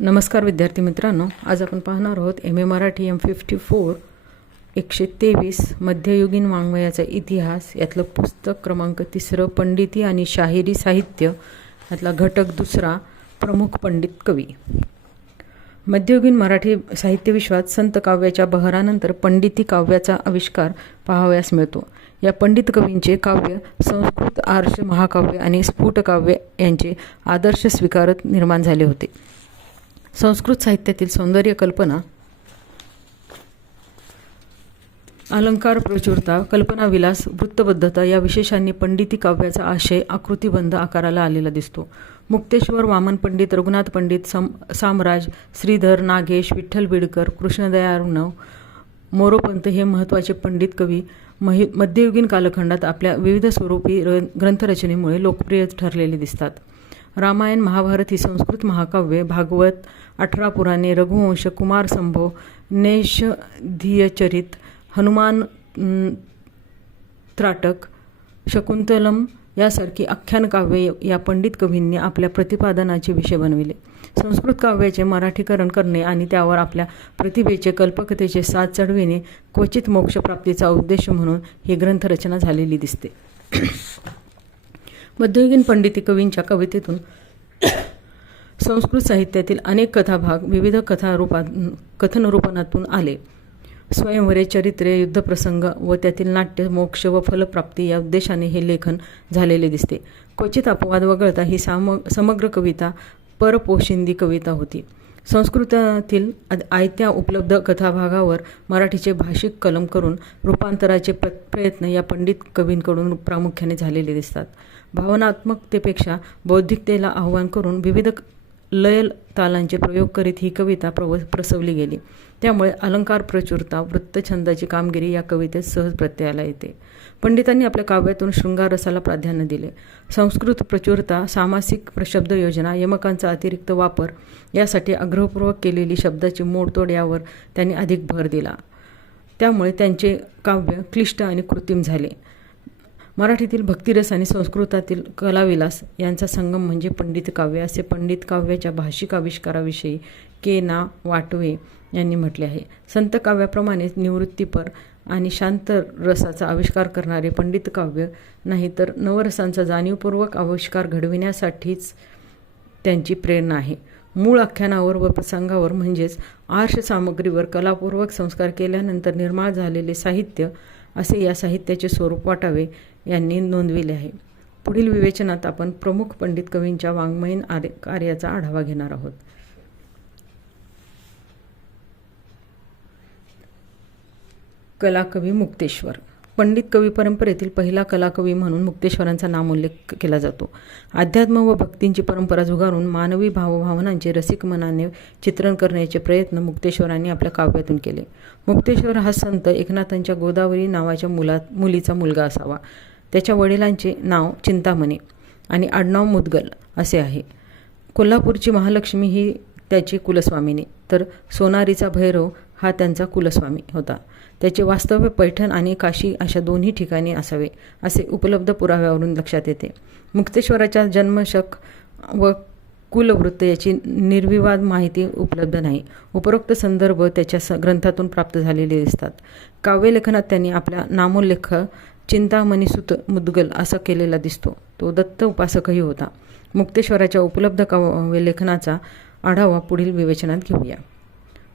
नमस्कार विद्यार्थी मित्रांनो, आज आपण पाहणार आहोत एम ए मराठी M54 123 मध्ययुगीन वाङ्मयाचा इतिहास यातलं पुस्तक क्रमांक 3 पंडिती आणि शाहिरी साहित्य यातला घटक 2 प्रमुख पंडित कवी. मध्ययुगीन मराठी साहित्य विश्वात संत काव्याच्या बहरानंतर पंडिती काव्याचा आविष्कार पाहावयास मिळतो. या पंडित कवींचे काव्य संस्कृत आर्ष महाकाव्य आणि स्फुट काव्य यांचे आदर्श स्वीकारत निर्माण झाले होते. संस्कृत साहित्यातील सौंदर्य कल्पना, अलंकार प्रचुरता, कल्पनाविलास, वृत्तबद्धता या विशेषांनी पंडिती काव्याचा आशय आकृतिबंध आकाराला आलेला दिसतो. मुक्तेश्वर, वामन पंडित, रघुनाथ पंडित, सामराज, श्रीधर, नागेश, विठ्ठल बिडकर, कृष्णदयार्णव, मोरोपंत हे महत्त्वाचे पंडित कवी मध्ययुगीन कालखंडात आपल्या विविध स्वरूपी ग्रंथरचनेमुळे लोकप्रिय ठरलेले दिसतात. रामायण, महाभारत ही संस्कृत महाकाव्ये, भागवत, 18 पुराणे, रघुवंश, कुमारसंभव, नैषधीयचरित, हनुमान त्राटक, शकुंतलम यासारखी आख्यान काव्ये या पंडित कवींनी आपल्या प्रतिपादनाचे विषय बनविले. संस्कृत काव्याचे मराठीकरण करणे आणि त्यावर आपल्या प्रतिभेचे कल्पकतेचे साथ चढविणे क्वचित मोक्षप्राप्तीचा उद्देश म्हणून ही ग्रंथरचना झालेली दिसते. मध्ययुगीन पंडिती कवींच्या कवितेतून संस्कृत साहित्यातील अनेक कथाभाग विविध कथनरूपणातून आले. स्वयंवरे, चरित्रे, युद्धप्रसंग व त्यातील नाट्य, मोक्ष व फलप्राप्ती या उद्देशाने हे लेखन झालेले दिसते. क्वचित अपवाद वगळता ही समग्र कविता परपोशिंदी कविता होती. संस्कृतातील आयत्या उपलब्ध कथाभागावर मराठीचे भाषिक कलम करून रूपांतराचे प्रयत्न या पंडित कवींकडून प्रामुख्याने झालेले दिसतात. भावनात्मकतेपेक्षा बौद्धिकतेला आव्हान करून विविध लय तालांचे प्रयोग करीत ही कविता प्रसवली गेली. त्यामुळे अलंकार प्रचुरता, वृत्तछंदाची कामगिरी या कवितेत सहज प्रत्ययाला येते. पंडितांनी आपल्या काव्यातून शृंगार रसाला प्राधान्य दिले. संस्कृत प्रचुरता, सामासिक शब्द योजना, यमकांचा अतिरिक्त वापर यासाठी आग्रहपूर्वक केलेली शब्दाची मोडतोड यावर त्यांनी अधिक भर दिला. त्यामुळे त्यांचे काव्य क्लिष्ट आणि कृत्रिम झाले. मराठीतील भक्तिरस आणि संस्कृतातील कलाविलास यांचा संगम म्हणजे पंडित काव्य असे पंडित काव्याच्या भाषिक आविष्काराविषयी के. ना. वाटवे यांनी म्हटले आहे. संत काव्याप्रमाणेच निवृत्तीपर आणि शांत रसाचा आविष्कार करणारे पंडित काव्य नाही, तर नवरसांचा जाणीवपूर्वक आविष्कार घडविण्यासाठीच त्यांची प्रेरणा आहे. मूळ आख्यानावर व प्रसंगावर म्हणजेच आर्ष सामग्रीवर कलापूर्वक संस्कार केल्यानंतर निर्माण झालेले साहित्य असे या साहित्याचे स्वरूप वाटावे यांनी नोंदविले आहे. पुढील विवेचनात आपण प्रमुख पंडित कवींच्या वाङ्मयीन कार्याचा आढावा घेणार आहोत. कलाकवी मुक्तेश्वर. पंडित कवी परंपरेतील पहिला कलाकवी म्हणून मुक्तेश्वरांचा नामोल्लेख केला जातो. अध्यात्म व भक्तींची परंपरा झुगारून मानवी भावभावनांचे रसिक मनाने चित्रण करण्याचे प्रयत्न मुक्तेश्वरांनी आपल्या काव्यातून केले. मुक्तेश्वर हा संत एकनाथांच्या गोदावरी नावाच्या मुलीचा मुलगा असावा. त्याच्या वडिलांचे नाव चिंतामणी आणि आडनाव मुदगल असे आहे. कोल्हापूरची महालक्ष्मी ही त्याची कुलस्वामिनी, तर सोनारीचा भैरव हा त्यांचा कुलस्वामी होता. त्याचे वास्तव्य पैठण आणि काशी अशा दोन्ही ठिकाणी असावे असे उपलब्ध पुराव्यावरून लक्षात येते. मुक्तेश्वराच्या जन्मशक व कुलवृत्त याची निर्विवाद माहिती उपलब्ध नाही. उपरोक्त संदर्भ त्याच्या ग्रंथातून प्राप्त झालेले दिसतात. काव्यलेखनात त्यांनी आपला नामोल्लेख चिंतामणीसुत मुदगल असा केलेला दिसतो. तो दत्त उपासकही होता. मुक्तेश्वराच्या उपलब्ध काव्यलेखनाचा आढावा पुढील विवेचनात घेऊया.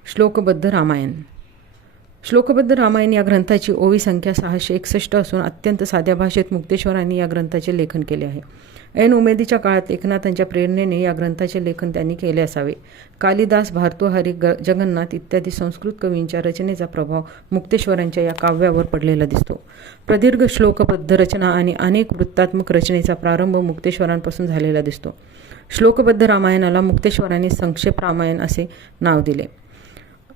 श्लोकबद्ध रामायण. श्लोकबद्ध रामायण या ग्रंथाची ओवी संख्या 661 असून अत्यंत साध्या भाषेत मुक्तेश्वरांनी या ग्रंथाचे लेखन केले आहे. ऐन उमेदीच्या काळात एकनाथांच्या प्रेरणेने या ग्रंथाचे लेखन त्यांनी केले असावे. कालिदास, भारतोहरी, जगन्नाथ इत्यादी संस्कृत कवींच्या रचनेचा प्रभाव मुक्तेश्वरांच्या या काव्यावर पडलेला दिसतो. प्रदीर्घ श्लोकबद्ध रचना आणि अनेक वृत्तात्मक रचनेचा प्रारंभ मुक्तेश्वरांपासून झालेला दिसतो. श्लोकबद्ध रामायणाला मुक्तेश्वरांनी संक्षेप रामायण असे नाव दिले.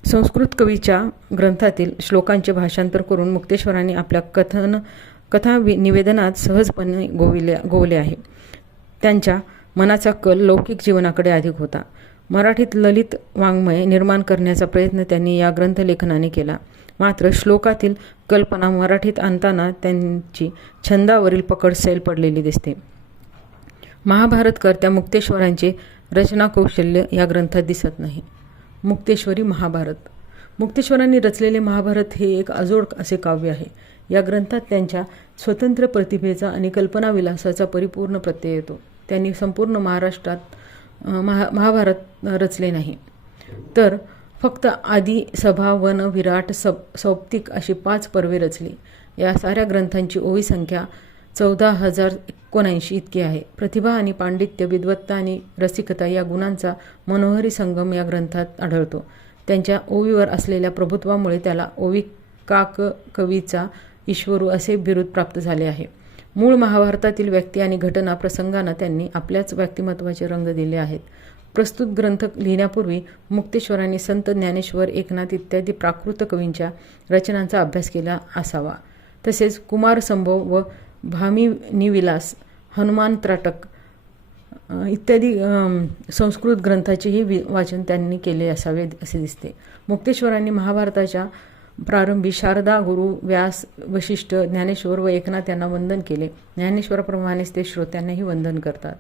संस्कृत कवीच्या ग्रंथातील श्लोकांचे भाषांतर करून मुक्तेश्वरांनी आपल्या कथा निवेदनात सहजपणे गोवले आहे. त्यांच्या मनाचा कल लौकिक जीवनाकडे अधिक होता. मराठीत ललित वाङ्मय निर्माण करण्याचा प्रयत्न त्यांनी या ग्रंथलेखनाने केला. मात्र श्लोकातील कल्पना मराठीत आणताना त्यांची छंदावरील पकड सैल पडलेली दिसते. महाभारतकर त्या मुक्तेश्वरांचे रचना कौशल्य या ग्रंथात दिसत नाही. मुक्तेश्वरी महाभारत. मुक्तेश्वरांनी रचलेले महाभारत हे एक अजोड असे काव्य आहे. या ग्रंथात त्यांच्या स्वतंत्र प्रतिभेचा आणि कल्पनाविलासाचा परिपूर्ण प्रत्यय येतो. त्यांनी संपूर्ण महाभारत रचले नाही, तर फक्त आदी, सभा, वन, विराट, सौप्तिक अशी 5 पर्वे रचली. या साऱ्या ग्रंथांची ओवी संख्या 14,079 इतकी आहे. प्रतिभा आणि पांडित्य, विद्वत्ता आणि रसिकता या गुणांचा मनोहरी संगम या ग्रंथात आढळतो. त्यांच्या ओवीवर असलेल्या प्रभुत्वामुळे त्याला ओविकाक कवीचा ईश्वरू असे बिरुद प्राप्त झाले आहे. मूळ महाभारतातील व्यक्ती आणि घटना प्रसंगांना त्यांनी आपल्याच व्यक्तिमत्वाचे रंग दिले आहेत. प्रस्तुत ग्रंथ लिहिण्यापूर्वी मुक्तेश्वरांनी संत ज्ञानेश्वर, एकनाथ इत्यादी प्राकृत कवींच्या रचनांचा अभ्यास केला असावा. तसेच कुमारसंभव व भामिनीविलास, हनुमान त्राटक इत्यादी संस्कृत ग्रंथाचेही वाचन त्यांनी केले असावे असे दिसते. मुक्तेश्वरांनी महाभारताच्या प्रारंभी शारदा, गुरु, व्यास, वशिष्ठ, ज्ञानेश्वर व एकनाथ यांना वंदन केले. ज्ञानेश्वराप्रमाणेच ते श्रोत्यांनाही वंदन करतात.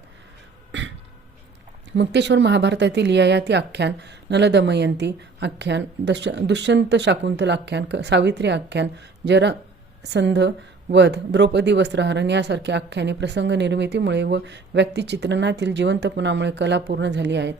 मुक्तेश्वर महाभारतातील ययाती आख्यान, नलदमयंती आख्यान, दुष्यंत शाकुंतल आख्यान, सावित्री आख्यान, जरासंध वध, द्रौपदी वस्त्रहरण यासारख्या आख्याने प्रसंग निर्मितीमुळे व व्यक्तिचित्रणातील जिवंतपणामुळे कला पूर्ण झाली आहेत.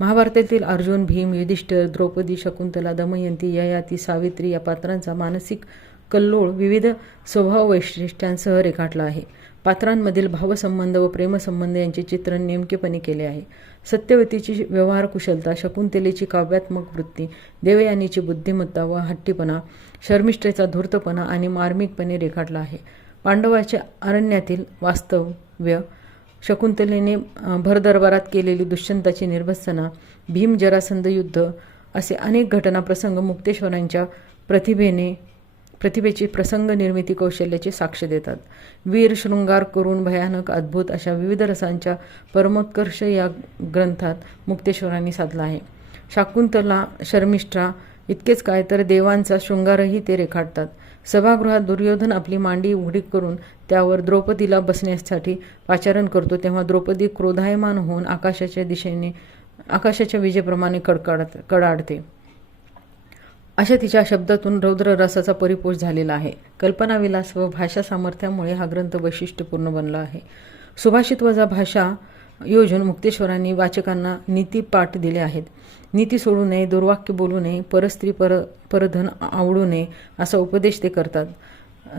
महाभारतातील अर्जुन, भीम, युधिष्ठिर, द्रौपदी, शकुंतला, दमयंती, ययाती, सावित्री या पात्रांचा मानसिक कल्लोळ विविध स्वभाव वैशिष्ट्यांसह रेखाटला आहे. पात्रांमधील भावसंबंध व प्रेमसंबंध यांचे चित्रण नेमकेपणे केले आहे. सत्यवतीची व्यवहार कुशलता, शकुंतलेची काव्यात्मक वृत्ती, देवयानीची बुद्धिमत्ता व हट्टीपणा, शर्मिष्ठेचा धूर्तपणा आणि मार्मिकपणे रेखाटला आहे. पांडवाच्या अरण्यातील वास्तव्य, शकुंतलेने भरदरबारात केलेली दुष्यंताची निर्भत्सना, भीम जरासंध युद्ध असे अनेक घटना प्रसंग मुक्तेश्वरांच्या प्रतिभेची प्रसंग निर्मिती कौशल्याची साक्ष देतात. वीर, शृंगार, करुण, भयानक, अद्भुत अशा विविध रसांच्या परमोत्कर्ष या ग्रंथात मुक्तेश्वरांनी साधला आहे. शाकुंतला, शर्मिष्ठा इतकेच काय तर देवांचा शृंगारही ते रेखाटतात. सभागृहात दुर्योधन आपली मांडी उघडी करून त्यावर द्रौपदीला बसण्यासाठी पाचारण करतो, तेव्हा द्रौपदी क्रोधायमान होऊन आकाशाच्या विजेप्रमाणे कडाडते. अशा तिच्या शब्दातून रौद्र रसाचा परिपोष झालेला आहे. कल्पनाविलास व भाषा सामर्थ्यामुळे हा ग्रंथ वैशिष्ट्यपूर्ण बनला आहे. सुभाषित वजा भाषा योजून मुक्तेश्वरांनी वाचकांना नीतीपाठ दिले आहेत. नीती सोडू नये, दुर्वाक्य बोलू नये, परस्त्री परधन आवडू नये असा उपदेश ते करतात.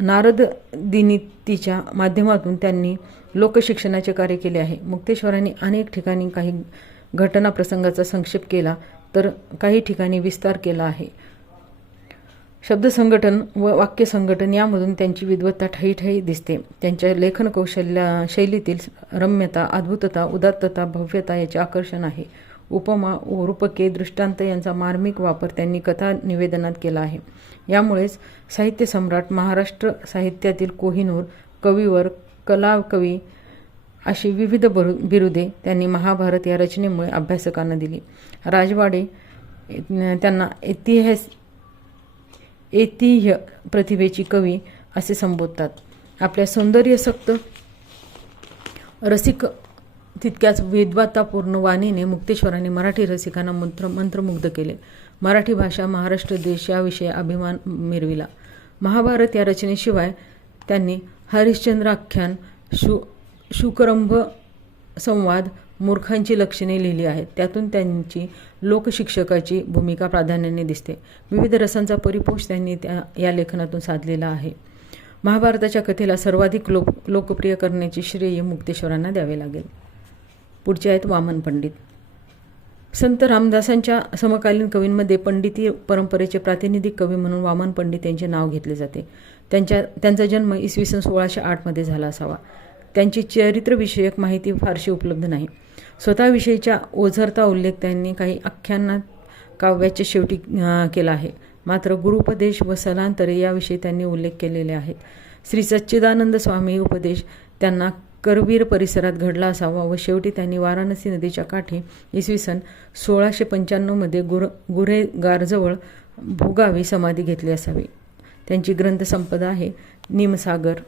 नारद दिनीतीच्या माध्यमातून त्यांनी लोकशिक्षणाचे कार्य केले आहे. मुक्तेश्वरांनी अनेक ठिकाणी काही घटना प्रसंगाचा संक्षेप केला तर काही ठिकाणी विस्तार केला आहे. शब्दसंघटन व वाक्यसंघटन यामधून त्यांची विद्वत्ता ठायी दिसते. त्यांच्या लेखन शैलीतील रम्यता, अद्भुतता, उदात्तता, भव्यता याचे आकर्षण आहे. उपमा, रूपके, दृष्टांत यांचा मार्मिक वापर त्यांनी कथा निवेदनात केला आहे. यामुळेच साहित्य सम्राट, महाराष्ट्र साहित्यातील कोहिनूर, कविवर, कलाकवी अशी विविध बिरुदे त्यांनी महाभारत या रचनेमुळे अभ्यासकांना दिली. राजवाडे त्यांना ऐतिह्य प्रतिभेची कवी असे संबोधतात. आपल्या सौंदर्यसक्त, रसिक तितक्याच विद्वत्तापूर्ण वाणीने मुक्तेश्वरांनी मराठी रसिकांना मंत्रमुग्ध केले. मराठी भाषा, महाराष्ट्र देश याविषयी अभिमान मिरविला. महाभारत या रचनेशिवाय त्यांनी हरिश्चंद्र आख्यान, शुकरंभ संवाद, मूर्खांची लक्षणे लिहिली आहेत. त्यातून त्यांची लोकशिक्षकाची भूमिका प्राधान्याने दिसते. विविध रसांचा परिपोष त्यांनी या लेखनातून साधलेला आहे. महाभारताच्या कथेला सर्वाधिक लोकप्रिय करण्याचे श्रेय मुक्तेश्वरांना द्यावे लागेल. पुढचे आहेत वामन पंडित. संत रामदासांच्या समकालीन कवींमध्ये पंडिती परंपरेचे प्रातिनिधिक कवी म्हणून वामन पंडित यांचे नाव घेतले जाते. त्यांचा जन्म इसवी सन 1608 मध्ये झाला असावा. त्यांची चरित्रविषयक माहिती फारशी उपलब्ध नाही. स्वतःविषयीच्या ओझरता उल्लेख त्यांनी काही आख्यानात काव्याच्या शेवटी केला आहे. मात्र गुरुपदेश व सलांतरे याविषयी त्यांनी उल्लेख केलेले आहेत. श्री सच्चिदानंद स्वामी उपदेश त्यांना करवीर परिसरात घडला असावा व शेवटी त्यांनी वाराणसी नदीच्या काठी इसवी सन 1695 मध्ये गुरेगारजवळ भोगावी समाधी घेतली असावी. त्यांची ग्रंथसंपदा आहे निमसागर,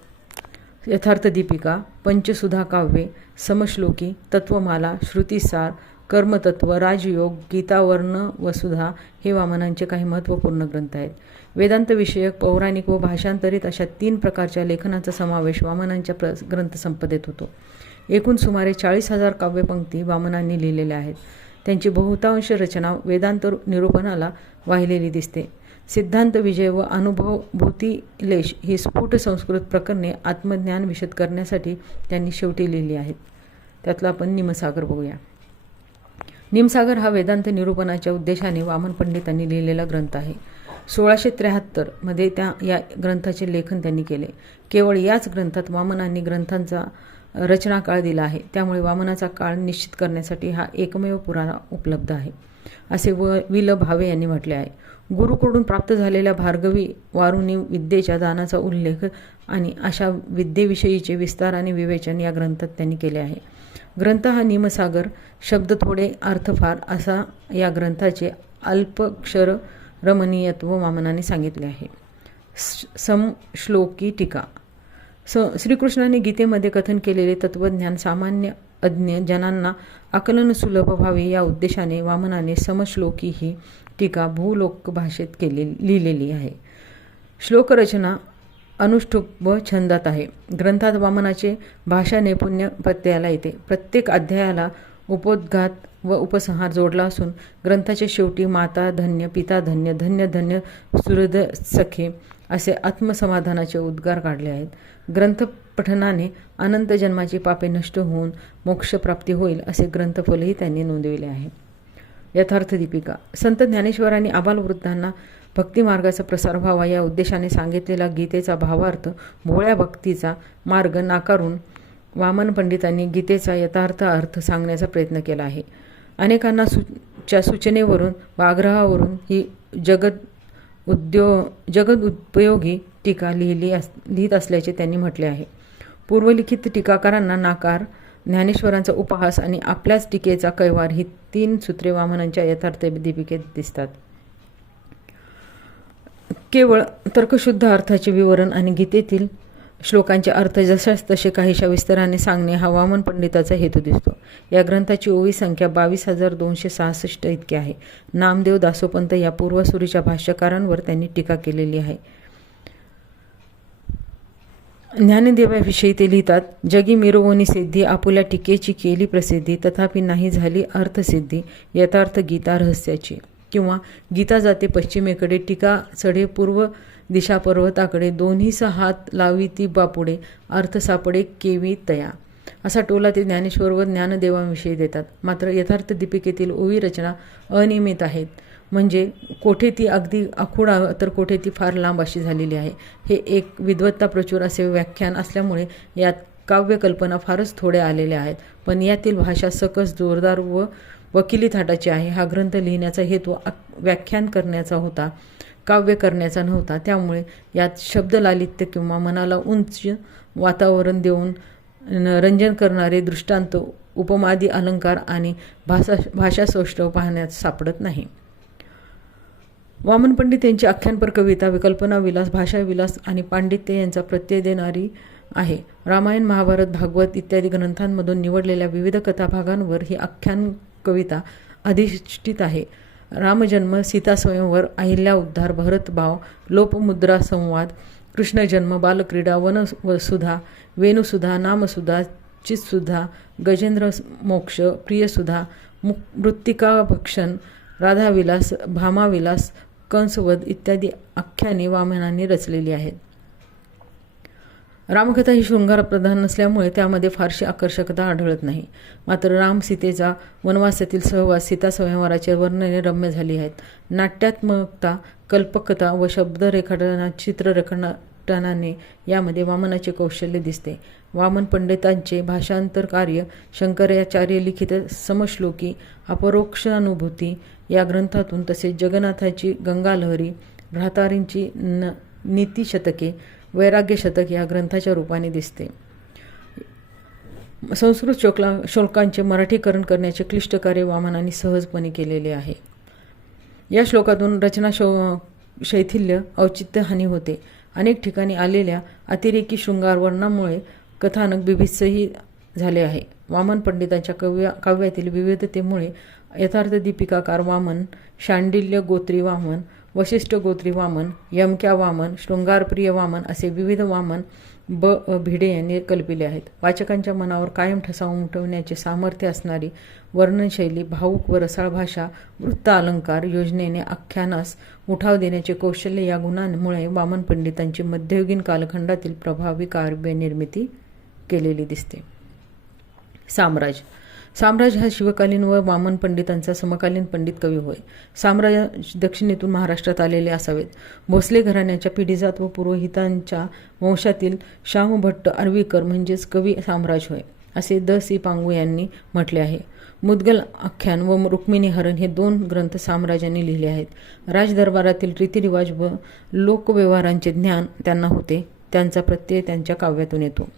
यथार्थ दीपिका, पंचसुधा काव्ये, समश्लोकी, तत्वमाला, श्रुतिसार, कर्मतत्व, राजयोग, गीता, वर्ण वसुधा हे वामनांचे काही महत्त्वपूर्ण ग्रंथ आहेत. वेदांत विषयक, पौराणिक व भाषांतरित अशा 3 प्रकारच्या लेखनाचा समावेश वामनांच्या ग्रंथसंपदेत होतो. एकूण सुमारे 40,000 काव्यपंक्ती वामनांनी लिहिलेल्या आहेत. त्यांची बहुतांश रचना वेदांत निरूपणाला वाहिलेली दिसते. सिद्धांत विजय व अनुभूतिलेश ही स्फुट संस्कृत प्रकरणे आत्मज्ञान विशद करण्यासाठी त्यांनी शेवटी लिहिली आहेत. त्यातला आपण निमसागर बघूया. निमसागर हा वेदांत निरूपणाच्या उद्देशाने वामन पंडितांनी लिहिलेला ग्रंथ आहे. 1673 मध्ये या ग्रंथाचे लेखन त्यांनी केले. केवळ याच ग्रंथात वामनांनी ग्रंथांचा रचनाकाळ दिला आहे. त्यामुळे वामनाचा काळ निश्चित करण्यासाठी हा एकमेव पुरावा उपलब्ध आहे, असे वि. ल. भावे यांनी म्हटले आहे. गुरुकडून प्राप्त झालेल्या भार्गवी वारुणी विद्येच्या दानाचा उल्लेख आणि अशा विद्येविषयीचे विस्ताराने विवेचन या ग्रंथात त्यांनी केले आहे. ग्रंथ हा निमसागर, शब्द थोडे अर्थ फार, असा या ग्रंथाचे अल्पक्षर रमणीयत्व वामनाने सांगितले आहे. समश्लोकी टीका. श्रीकृष्णाने गीतेमध्ये कथन केलेले तत्त्वज्ञान सामान्य अज्ञ जनांना आकलन सुलभ व्हावे या उद्देशाने वामनाने समश्लोकी ही टीका भूलोक भाषेत लिहिलेली आहे. श्लोकरचना अनुष्ठुप व छंदात आहे. ग्रंथात वामनाचे भाषा नैपुण्य पत्त्याला येते. प्रत्येक अध्यायाला उपोद्घात व उपसंहार जोडला असून ग्रंथाच्या शेवटी माता धन्य, पिता धन्य, धन्य धन्य सुहृद सखे असे आत्मसमाधानाचे उद्गार काढले आहेत. ग्रंथ पठनाने अनंत जन्माची पापे नष्ट होऊन मोक्षप्राप्ती होईल असे ग्रंथफलही त्यांनी नोंदविले आहे. यथार्थ दीपिका. संत ज्ञानेश्वरांनी आबालवृद्धांना भक्तिमार्गाचा प्रसार व्हावा या उद्देशाने सांगितलेला गीतेचा भावार्थ भोळ्या भक्तीचा मार्ग नाकारून वामन पंडितांनी गीतेचा यथार्थ अर्थ सांगण्याचा प्रयत्न केला आहे. अनेकांना सूचनेवरून व आग्रहावरून ही जगद उपयोगी टीका लिहित असल्याचे त्यांनी म्हटले आहे. पूर्वलिखित टीकाकारांना नाकार, ज्ञानेश्वरांचा उपहास आणि आपल्याच टीकेचा कैवार ही 3 सूत्रे वामनांच्या यथार्थ दीपिकेत दिसतात. केवळ तर्कशुद्ध अर्थाचे विवरण आणि गीतेतील श्लोकांचे अर्थ जशाच तसे काहीशा विस्ताराने सांगणे हा वामन पंडिताचा हेतू दिसतो. या ग्रंथाची ओवी संख्या 22,266 इतकी आहे. नामदेव दासोपंत या पूर्वसुरीच्या भाष्यकारांवर त्यांनी टीका केलेली आहे. ज्ञानदेवाविषयी ते लिहितात, जगी मिरवोनी सिद्धी आपुल्या टीकेची केली प्रसिद्धी, तथापि नाही झाली अर्थसिद्धी यथार्थ गीता रहस्याची. किंवा गीता जाते पश्चिमेकडे, टीका चढे पूर्व दिशा पर्वताकडे, दोन्हीस हात लावी ती बापुडे, अर्थ सापडे केवी तया. असा टोला ते ज्ञानेश्वर व ज्ञानदेवांविषयी देतात. मात्र यथार्थ दीपिकेतील ओवी रचना अनियमित आहेत. म्हणजे कोठे ती अगदी आखूड तर कोठे ती फार लांब अशी झालेली आहे. हे एक विद्वत्ता प्रचूर असे व्याख्यान असल्यामुळे यात काव्यकल्पना फारच थोड्या आलेल्या आहेत. पण यातील भाषा सकस, जोरदार व वकिली थाटाची आहे. हा ग्रंथ लिहिण्याचा हेतू व्याख्यान करण्याचा होता, काव्य करण्याचा नव्हता. त्यामुळे यात शब्दलालित्य किंवा मनाला उंच वातावरण देऊन रंजन करणारे दृष्टांत, उपमादी अलंकार आणि भाषासौष्ठव पाहण्यास सापडत नाही. वामन पंडित यांची आख्यानपर कविता कल्पनाविलास, भाषाविलास आणि पांडित्य यांचा प्रत्यय देणारी आहे. रामायण, महाभारत, भागवत इत्यादी ग्रंथांमधून निवडलेल्या विविध कथाभागांवर ही आख्यान कविता अधिष्ठित आहे. रामजन्म, सीतास्वयंवर, अहिल्या उद्धार, भरतभाव, लोपमुद्रा संवाद, कृष्णजन्म, बालक्रीडा, वनवसुधा, वेणुसुधा, नामसुधा, चित्सुधा, गजेंद्र मोक्ष, प्रियसुधा, मृत्तिका भक्षण, राधाविलास, भामाविलास, कंसवध इत्यादी आख्याने वामनांनी रचलेली आहेत. रामकथा ही शृंगारप्रधान नसल्यामुळे त्यामध्ये फारशी आकर्षकता आढळत नाही. मात्र राम सीतेचा वनवासातील सहवास, सीता स्वयंवराचे वर्णने रम्य झाली आहेत. नाट्यात्मकता, कल्पकता व चित्ररेखाटनाने यामध्ये वामनाचे कौशल्य दिसते. वामन पंडितांचे भाषांतर कार्य शंकराचार्य लिखित समश्लोकी, अपरोक्षानुभूती या ग्रंथातून, तसेच जगन्नाथाची गंगालहरी, भ्रातारींची नीतिशतके, वैराग्य शतक या ग्रंथाच्या रूपाने दिसते. संस्कृत श्लोकांचे मराठीकरण करण्याचे क्लिष्ट कार्य वामनांनी सहजपणे केलेले आहे. या श्लोकातून रचना शैथिल्य, औचित्यहानी होते. अनेक ठिकाणी आलेल्या अतिरेकी शृंगार वर्णामुळे कथानक बिभत्सही झाले आहे. वामन पंडितांच्या काव्यातील विविधतेमुळे यथार्थ दीपिकाकार वामन, शांडिल्य गोत्री वामन, वशिष्ठ गोत्री वामन, यमक्या वामन, शृंगारप्रिय वामन असे विविध वामन भिडे यांनी कल्पिले आहेत. वाचकांच्या मनावर कायम ठसा उमटवण्याचे सामर्थ्य असणारी वर्णनशैली, भावूक व रसाळ भाषा, वृत्त अलंकार, योजनेने आख्यानास उठाव देण्याचे कौशल्य या गुणांमुळे वामन पंडितांची मध्ययुगीन कालखंडातील प्रभावी काव्यनिर्मिती केलेली दिसते. साम्राज हा शिवकालीन व वामन पंडितांचा समकालीन पंडित कवी होय. साम्राज दक्षिणेतून महाराष्ट्रात आलेले असावेत. भोसले घराण्याच्या पिढीजात व पुरोहितांच्या वंशातील श्यामभट्ट आर्वीकर म्हणजेच कवी साम्राज होय, असे द. सी. पांगू यांनी म्हटले आहे. मुद्गल आख्यान व रुक्मिणी हरण हे 2 ग्रंथ साम्राजांनी लिहिले आहेत. राजदरबारातील रीतिरिवाज व लोकव्यवहारांचे ज्ञान त्यांना होते. त्यांचा प्रत्यय त्यांच्या काव्यातून येतो.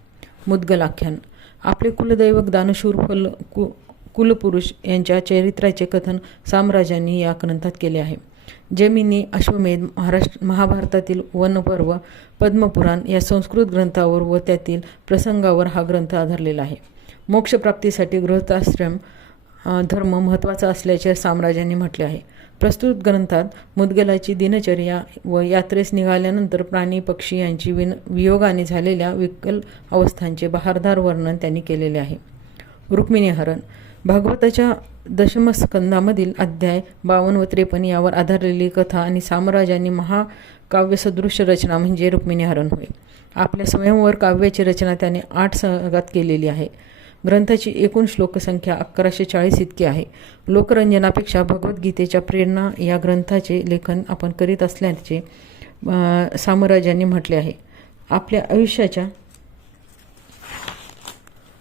मुद्गल आख्यान आपले कुलदैवक दानशूर कुलपुरुष यांच्या चरित्राचे कथन साम्राजांनी या ग्रंथात केले आहे. जैमिनी, अश्वमेध, महाभारतातील वनपर्व, पद्मपुराण या संस्कृत ग्रंथावर व त्यातील प्रसंगावर हा ग्रंथ आधारलेला आहे. मोक्षप्राप्तीसाठी गृहस्थाश्रम धर्म महत्त्वाचा असल्याचे साम्राजांनी म्हटले आहे. प्रस्तुत ग्रंथात मुद्गलाची दिनचर्या व यात्रेस निघाल्यानंतर प्राणी पक्षी यांची वियोगाने झालेल्या विकल अवस्थांचे बहारदार वर्णन त्यांनी केलेले आहे. रुक्मिणी हरण भागवताच्या दशमस्कंदामधील अध्याय 52 व 53 यावर आधारलेली कथा आणि साम्राजांनी महाकाव्यसदृश रचना म्हणजे रुक्मिणी हरण होय. आपल्या स्वयंवर काव्याची रचना त्याने 8 सर्गात केलेली आहे. ग्रंथाची एकूण श्लोकसंख्या 1140 इतकी आहे. लोकरंजनापेक्षा भगवद्गीतेच्या प्रेरणा या ग्रंथाचे लेखन आपण करीत असल्याचे साम्राजांनी म्हटले आहे. आपल्या आयुष्याच्या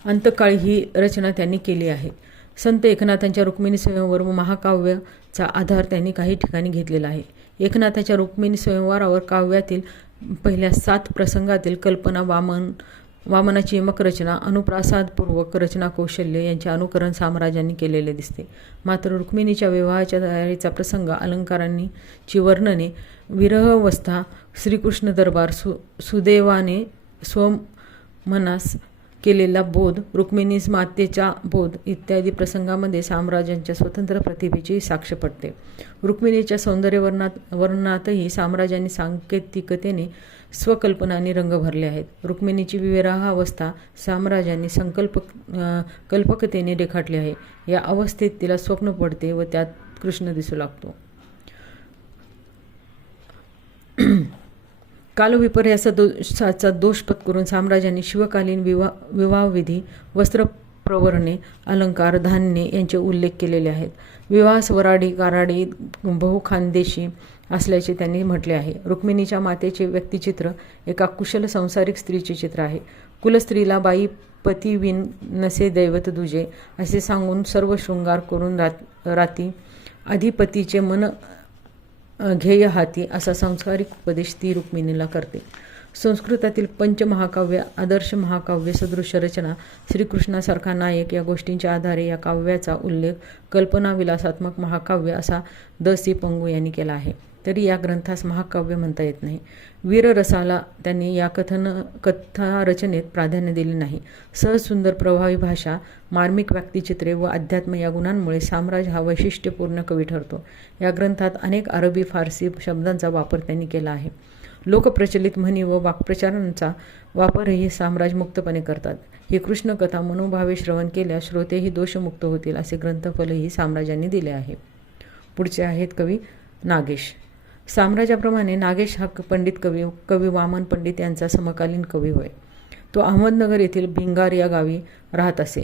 अंतकाळी ही रचना त्यांनी केली आहे. संत एकनाथांच्या रुक्मिणी स्वयंवर व महाकाव्याचा आधार त्यांनी काही ठिकाणी घेतलेला आहे. एकनाथाच्या रुक्मिणी स्वयंवरावर काव्यातील पहिल्या 7 प्रसंगातील कल्पना, वामनाची यमक रचना, अनुप्रासादपूर्वक रचना कौशल्य यांचे अनुकरण साम्राजांनी केलेले दिसते. मात्र रुक्मिणीच्या विवाहाच्या तयारीचा प्रसंग, अलंकारांची वर्णने, विरहावस्था, श्रीकृष्ण दरबार, सुदैवाने स्वमनास केलेला बोध, रुक्मिणीस मातेचा बोध इत्यादी प्रसंगामध्ये साम्राजांच्या स्वतंत्र प्रतिभेची साक्ष पडते. रुक्मिणीच्या वर्णनातही साम्राजांनी सांकेतिकतेने स्वकल्पनाने रंग भरले आहेत. रुक्मिणीची विरहावस्था साम्राजांनी कल्पकतेने रेखाटली आहे. या अवस्थेत तिला स्वप्न पडते व त्यात कृष्ण दिसू लागतो. कालविपर्यासाचा दोष पत्करून साम्राजांनी शिवकालीन विवाहविधी, वस्त्रप्रवरणे, अलंकार, धान्ये यांचे उल्लेख केलेले आहेत. विवाह स्वराडी काराडी बहुखानदेशी असल्याचे त्यांनी म्हटले आहे. रुक्मिणीच्या मातेचे व्यक्तिचित्र एका कुशल संसारिक स्त्रीचे चित्र आहे. कुलस्त्रीला बाई पतिविन नसे दैवत दुजे असे सांगून सर्व शृंगार करून राती अधिपतीचे मन घेय हाती असा संस्कारिक उपदेश ती रुक्मिणीला करते. संस्कृतातील पंचमहाकाव्य, आदर्श महाकाव्य सदृश रचना, श्रीकृष्णासारखा नायक या गोष्टींच्या आधारे या काव्याचा उल्लेख कल्पनाविलासात्मक महाकाव्य असा द. सी. पंगू यांनी केला आहे. तरी या ग्रंथास महाकाव्य म्हणता येत नाही. वीररसाला त्यांनी या कथा रचनेत प्राधान्य दिले नाही. सहज, सुंदर, प्रभावी भाषा, मार्मिक व्यक्तिचित्रे व अध्यात्म या गुणांमुळे साम्राज हा वैशिष्ट्यपूर्ण कवी ठरतो. या ग्रंथात अनेक अरबी फारसी शब्दांचा वापर त्यांनी केला आहे. लोकप्रचलित म्हणी व वाक्प्रचारांचा वापरही साम्राज मुक्तपणे करतात. ही कृष्णकथा मनोभावे श्रवण केल्यास श्रोतेही दोषमुक्त होतील असे ग्रंथफलही साम्राजांनी दिले आहे. पुढचे आहेत कवी नागेश. साम्राजाप्रमाणे नागेश हा पंडित कवी वामन पंडित यांचा समकालीन कवी होय. तो अहमदनगर येथील भिंगार या गावी राहत असे.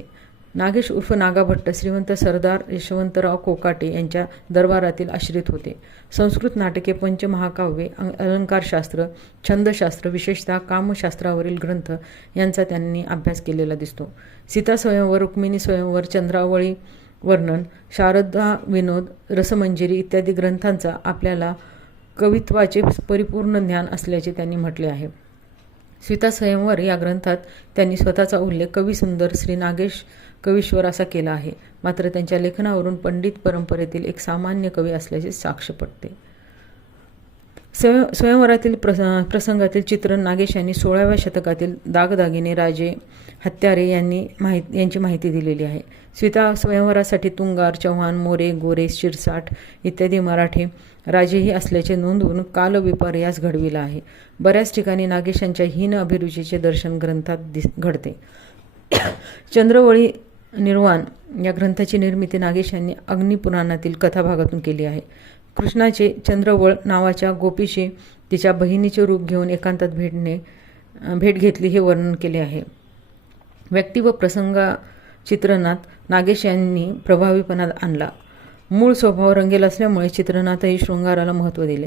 नागेश उर्फ नागाभट्ट श्रीमंत सरदार यशवंतराव कोकाटे यांच्या दरबारातील आश्रित होते. संस्कृत नाटके, पंचमहाकाव्ये, अलंकारशास्त्र, छंदशास्त्र, विशेषतः कामशास्त्रावरील ग्रंथ यांचा त्यांनी अभ्यास केलेला दिसतो. सीता स्वयंवर, रुक्मिणी स्वयंवर, चंद्रावळी वर्णन, शारदा विनोद, रसमंजिरी इत्यादी ग्रंथांचा आपल्याला कवित्वाचे परिपूर्ण ज्ञान असल्याचे त्यांनी म्हटले आहे. सीता स्वयंवर या ग्रंथात त्यांनी स्वतःचा उल्लेख कविसुंदर श्री नागेश कवीश्वर असा केला आहे. मात्र त्यांच्या लेखनावरून पंडित परंपरेतील एक सामान्य कवी असल्याचे साक्ष पडते. स्वयंवरातील प्रसंगातील चित्रण नागेश यांनी 16व्या शतकातील दागदागिने, राजे, हत्यारे यांची माहिती दिलेली आहे. सीता स्वयंवरासाठी तुंगार, चव्हाण, मोरे, गोरे, शिरसाट इत्यादी मराठी राजेही असल्याचे नोंदवून कालविपर्यास घडविला आहे. बऱ्याच ठिकाणी नागेशांच्या हीन अभिरुचीचे दर्शन ग्रंथात घडते. चंद्रवळी निर्वाण या ग्रंथाची निर्मिती नागेश यांनी अग्निपुराणातील कथाभागातून केली आहे. कृष्णाचे चंद्रवळ नावाच्या गोपीशी तिच्या बहिणीचे रूप घेऊन एकांतात भेट घेतली हे वर्णन केले आहे. व्यक्ती व प्रसंगा चित्रणात नागेश यांनी प्रभावीपणा आणला. मूळ स्वभाव रंगेल असल्यामुळे चित्रणातही शृंगाराला महत्त्व दिले.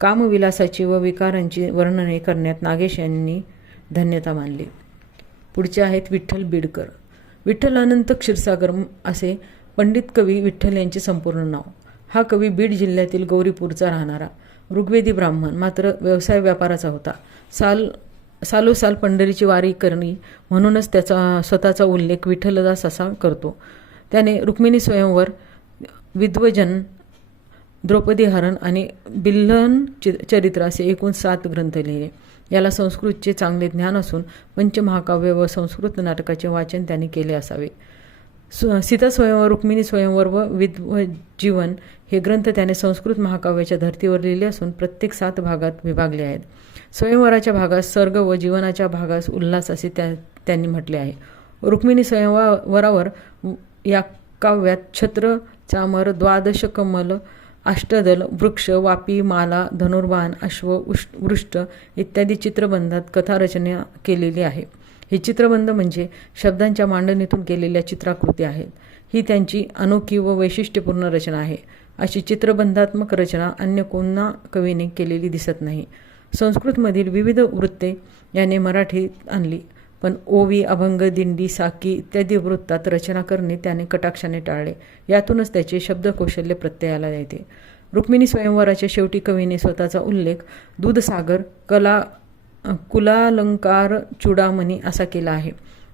कामविलासाची व विकारांची वर्णने करण्यात नागेश यांनी धन्यता मानली. पुढचे आहेत विठ्ठल बीडकर. विठ्ठल अनंत क्षीरसागर असे पंडित कवी विठ्ठल यांचे संपूर्ण नाव. हा कवी बीड जिल्ह्यातील गौरीपूरचा राहणारा ऋग्वेदी ब्राह्मण, मात्र व्यवसाय व्यापाराचा होता. सालोसाल पंढरीची वारी करणी म्हणूनच त्याचा स्वतःचा उल्लेख विठ्ठलदास असा करतो. त्याने रुक्मिणी स्वयंवर, विद्वजन, द्रौपदीहरण आणि बिल्हण चरित्र असे एकूण 7 ग्रंथ लिहिले. याला संस्कृतचे चांगले ज्ञान असून पंचमहाकाव्य व संस्कृत नाटकाचे वाचन त्याने केले असावे. सीता स्वयंवर, रुक्मिणी स्वयंवर व विद्वजीवन हे ग्रंथ त्याने संस्कृत महाकाव्याच्या धर्तीवर लिहिले असून प्रत्येक 7 भागात विभागले आहेत. स्वयंवराच्या भागास सर्ग व जीवनाच्या भागास उल्हास असे त्यांनी म्हटले आहे. रुक्मिणी स्वयंवरावर या काव्यात छत्र, चामर, द्वादश कमल, अष्टदल, वृक्ष, वापी, माला, धनुर्बाण, अश्व, वृष्ट इत्यादी चित्रबंधात कथारचना केलेली आहे. हे चित्रबंध म्हणजे शब्दांच्या मांडणीतून केलेल्या चित्राकृती आहेत. ही त्यांची अनोखी व वैशिष्ट्यपूर्ण रचना आहे. अशी चित्रबंधात्मक रचना अन्य कोणा कवीने केलेली दिसत नाही. संस्कृतमधील विविध वृत्ते याने मराठीत आणली, पण ओवी, अभंग, दिंडी, साकी इत्यादी वृत्तात रचना करणे त्याने कटाक्षाने टाळले. यातूनच त्याचे शब्दकौशल्य प्रत्ययाला येते. रुक्मिणी स्वयंवराच्या शेवटी कवीने स्वतःचा उल्लेख दूधसागर, कुलालंकार, चूडामणी असा केला आहे.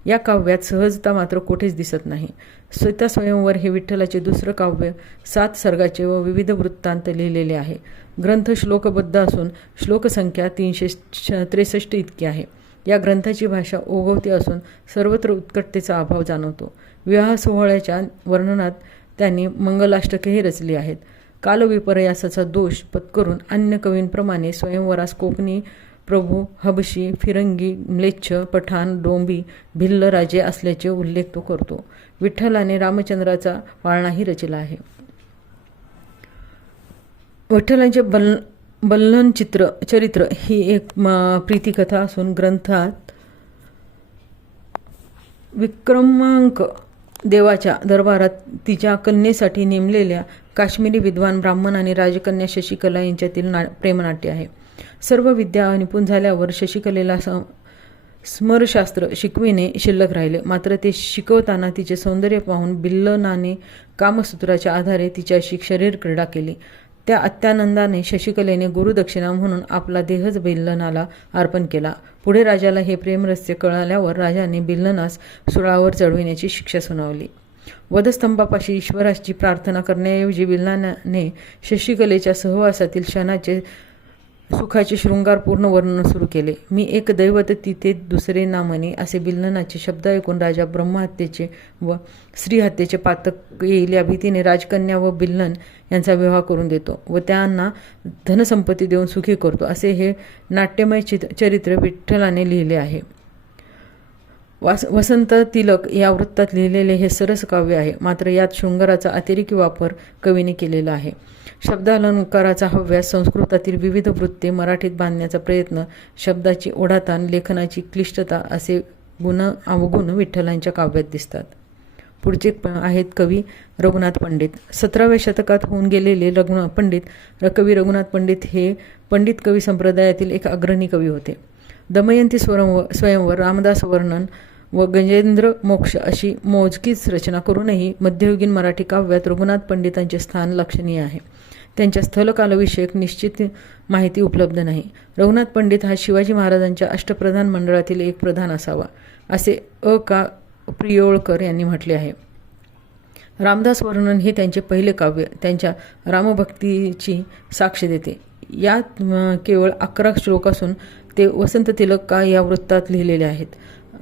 या काव्यात सहजता मात्र कोठेच दिसत नाही. सीता स्वयंवर हे विठ्ठलाचे दुसरं काव्य 7 सर्गाचे व विविध वृत्तांत लिहिलेले आहे. ग्रंथ श्लोकबद्ध असून श्लोकसंख्या 363 इतकी आहे. या ग्रंथाची भाषा ओघवती असून सर्वत्र उत्कटतेचा अभाव जाणवतो. विवाह सोहळ्याच्या वर्णनात त्यांनी मंगलाष्टकेही रचली आहेत. कालविपर्यासाचा दोष पत्करून अन्य कवींप्रमाणे स्वयंवरास कोकणी, प्रभू, हबशी, फिरंगी, म्लेच्छ, पठाण, डोंबी, भिल्ल राजे असल्याचे उल्लेख तो करतो. विठ्ठलाने रामचंद्राचा पाळणाही रचला आहे. विठ्ठलांचे बल्हण चरित्र ही एक प्रीतिकथा असून ग्रंथात विक्रमांक देवाच्या दरबारात तिच्या कन्येसाठी नेमलेल्या काश्मीरी विद्वान ब्राह्मण आणि राजकन्या शशिकला यांच्यातील प्रेमनाट्य आहे. सर्व विद्या निपुण झाल्यावर शशिकलेला स्मरशास्त्र शिकविणे शिल्लक राहिले. मात्र ते शिकवताना तिचे सौंदर्य पाहून बिल्हणाने कामसूत्राच्या आधारे तिच्याशी शरीर क्रीडा केली. त्या अत्यानंदाने शशिकलेने गुरुदक्षिणा म्हणून आपला देहच बिल्हणाला अर्पण केला. पुढे राजाला हे प्रेमरहस्य कळाल्यावर राजाने बिल्हणास सुळावर चढविण्याची शिक्षा सुनावली. वधस्तंभापाशी ईश्वराची प्रार्थना करण्याऐवजी बिल्हणाने शशिकलेच्या सहवासातील क्षणाचे सुखाचे शृंगारपूर्ण वर्णन सुरू केले. मी एक दैवत तिथे दुसरे ना म्हणे असे बिल्हणाचे शब्द ऐकून राजा ब्रह्महत्येचे व स्त्रीहत्येचे पातक येईल या भीतीने राजकन्या व बिल्हण यांचा विवाह करून देतो व त्यांना धनसंपत्ती देऊन सुखी करतो. असे हे नाट्यमय चरित्र विठ्ठलाने लिहिले आहे. वसंत तिलक या वृत्तात लिहिलेले हे सरस काव्य आहे. मात्र यात शृंगाराचा अतिरेकी वापर कवीने केलेला आहे. शब्दालंकाराचा हव्यास, संस्कृतातील विविध वृत्ते मराठीत बांधण्याचा प्रयत्न, शब्दाची ओढाताण, लेखनाची क्लिष्टता असे अवगुण विठ्ठलांच्या काव्यात दिसतात. पुढचे आहेत कवी रघुनाथ पंडित. 17व्या शतकात होऊन गेलेले कवी रघुनाथ पंडित हे पंडित कवी संप्रदायातील एक अग्रणी कवी होते. दमयंती स्वयंवर, रामदास वर्णन व गजेंद्र मोक्ष अशी मोजकीच रचना करूनही मध्ययुगीन मराठी काव्यात रघुनाथ पंडितांचे स्थान लक्षणीय आहे. त्यांच्या स्थलकालविषयक निश्चित माहिती उपलब्ध नाही. रघुनाथ पंडित हा शिवाजी महाराजांच्या अष्टप्रधान मंडळातील एक प्रधान असावा असे का प्रियोळकर यांनी म्हटले आहे. रामदास वर्णन हे त्यांचे पहिले काव्य त्यांच्या रामभक्तीची साक्ष देते. यात केवळ 11 श्लोक असून ते वसंत तिलक या वृत्तात लिहिलेले आहेत.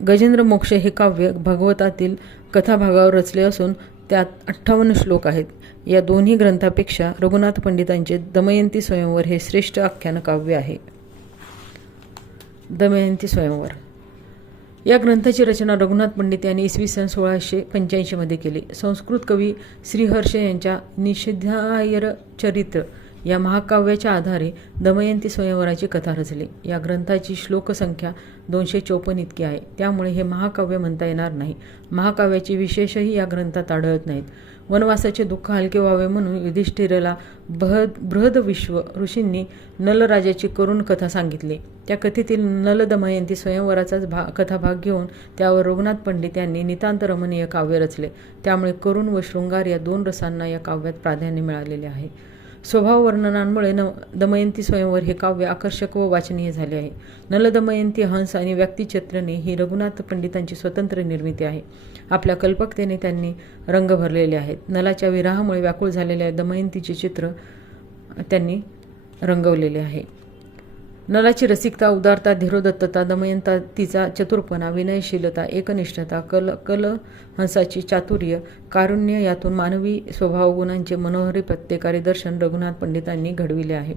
गजेंद्र मोक्ष हे काव्य भागवतातील कथाभागावर रचले असून त्यात 58 श्लोक आहेत. या दोन्ही ग्रंथापेक्षा रघुनाथ पंडितांचे दमयंती स्वयंवर हे श्रेष्ठ आख्यान काव्य आहे. दमयंती स्वयंवर या ग्रंथाची रचना रघुनाथ पंडित यांनी इसवी सन 1685 मध्ये केली. संस्कृत कवी श्रीहर्ष यांच्या निषेधायर चरित्र या महाकाव्याच्या आधारे दमयंती स्वयंवराची कथा रचली. या ग्रंथाची श्लोकसंख्या 254 इतकी आहे. त्यामुळे हे महाकाव्य म्हणता येणार नाही. महाकाव्याचे विशेषही या ग्रंथात आढळत नाहीत. वनवासाचे दुःख हलके व्हावे म्हणून युधिष्ठिरला बृहदविश्व ऋषींनी नलराजाची करुण कथा सांगितली. त्या कथेतील नल दमयंती स्वयंवराचाच कथाभाग घेऊन त्यावर रघुनाथ पंडित यांनी नितांत रमणीय काव्य रचले. त्यामुळे करुण व शृंगार या दोन रसांना या काव्यात प्राधान्य मिळालेले आहे. स्वभाव वर्णनांमुळे दमयंती स्वयंवर हे काव्य आकर्षक व वाचनीय झाले आहे. नलदमयंती, हंस आणि व्यक्तिचित्रणे ही रघुनाथ पंडितांची स्वतंत्र निर्मिती आहे. आपल्या कल्पकतेने त्यांनी रंग भरलेले आहेत. नलाच्या विरहामुळे व्याकुळ झालेल्या दमयंतीचे चित्र त्यांनी रंगवलेले आहे. नलाची रसिकता, उदारता, धीरोदत्तता, दमयंतीचा चतुरपणा, विनयशीलता, एकनिष्ठता, हंसाची चातुर्य, कारुण्य यातून मानवी स्वभावगुणांचे मनोहरी प्रत्येकारी दर्शन रघुनाथ पंडितांनी घडविले आहे.